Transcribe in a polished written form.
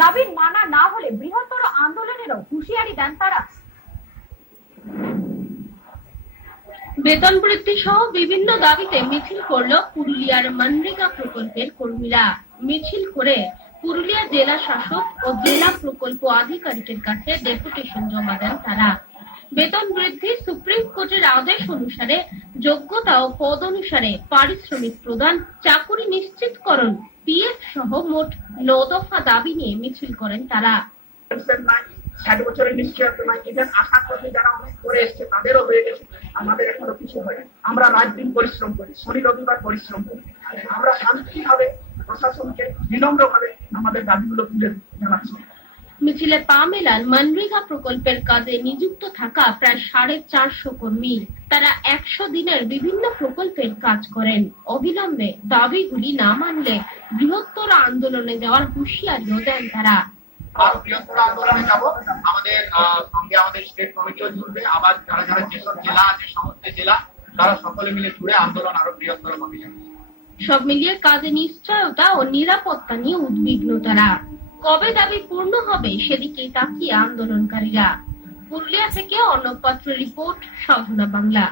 দাবি মানা না হলে বৃহত্তর আন্দোলনেরও হুঁশিয়ারি দেন তারা। বেতন বৃদ্ধি সহ বিভিন্ন দাবিতে মিছিল করল পুরুলিয়ার মনরেগা প্রকল্পের কর্মীরা। মিছিল করে পুরুলিয়া জেলা শাসক ও জেলা প্রকল্প আধিকারিকের কাছে ডেপুটেশন জমা দেন তারা। বেতন বৃদ্ধি, সুপ্রিম কোর্টের আদেশ অনুসারে যোগ্যতা ও পদ অনুসারে পারিশ্রমিক প্রদান, চাকুরি নিশ্চিতকরণ, পিএফ সহ মোট 9 দফা দাবি নিয়ে মিছিল করেন তারা। 60 বছরের নিশ্চয়তা নাই, ইভেন আশা কর্মী যারা অনেক করে এসছে তাদেরও হয়ে গেছে, আমাদের এখনো কিছু হয়। আমরা রাত দিন পরিশ্রম করি, শনি রবিবার পরিশ্রম করি। আমরা শান্তিভাবে প্রশাসনকে বিনম্রভাবে আমাদের দাবিগুলো তুলে জানাচ্ছি। মিছিলে পা মেলান মনরেগা প্রকল্পের কাজে নিযুক্ত থাকা প্রায় 450 কর্মী। তারা 100 দিনের বিভিন্ন প্রকল্পের কাজ করেন। অবিলম্বে দাবিগুলি না মানলে বৃহত্তর আন্দোলনে যাওয়ার হুঁশিয়ারিও দেন তারা। আরো বৃহত্তর আন্দোলনে যাব, আমাদের সঙ্গে আমাদের স্টেট কমিটিও জুড়বে, আবার যারা যারা যেসব জেলা আছে সমস্ত জেলা তারা সকলে মিলে জুড়ে আন্দোলন আরো বৃহত্তর হবে। সব মিলিয়ে কাজে নিশ্চয়তা ও নিরাপত্তা নিয়ে উদ্বিগ্ন তারা। কবে দাবি পূর্ণ হবে সেদিকেই তাকিয়ে আন্দোলনকারীরা। পুরুলিয়া থেকে অর্ণব পাত্রের রিপোর্ট, সাধনা বাংলা।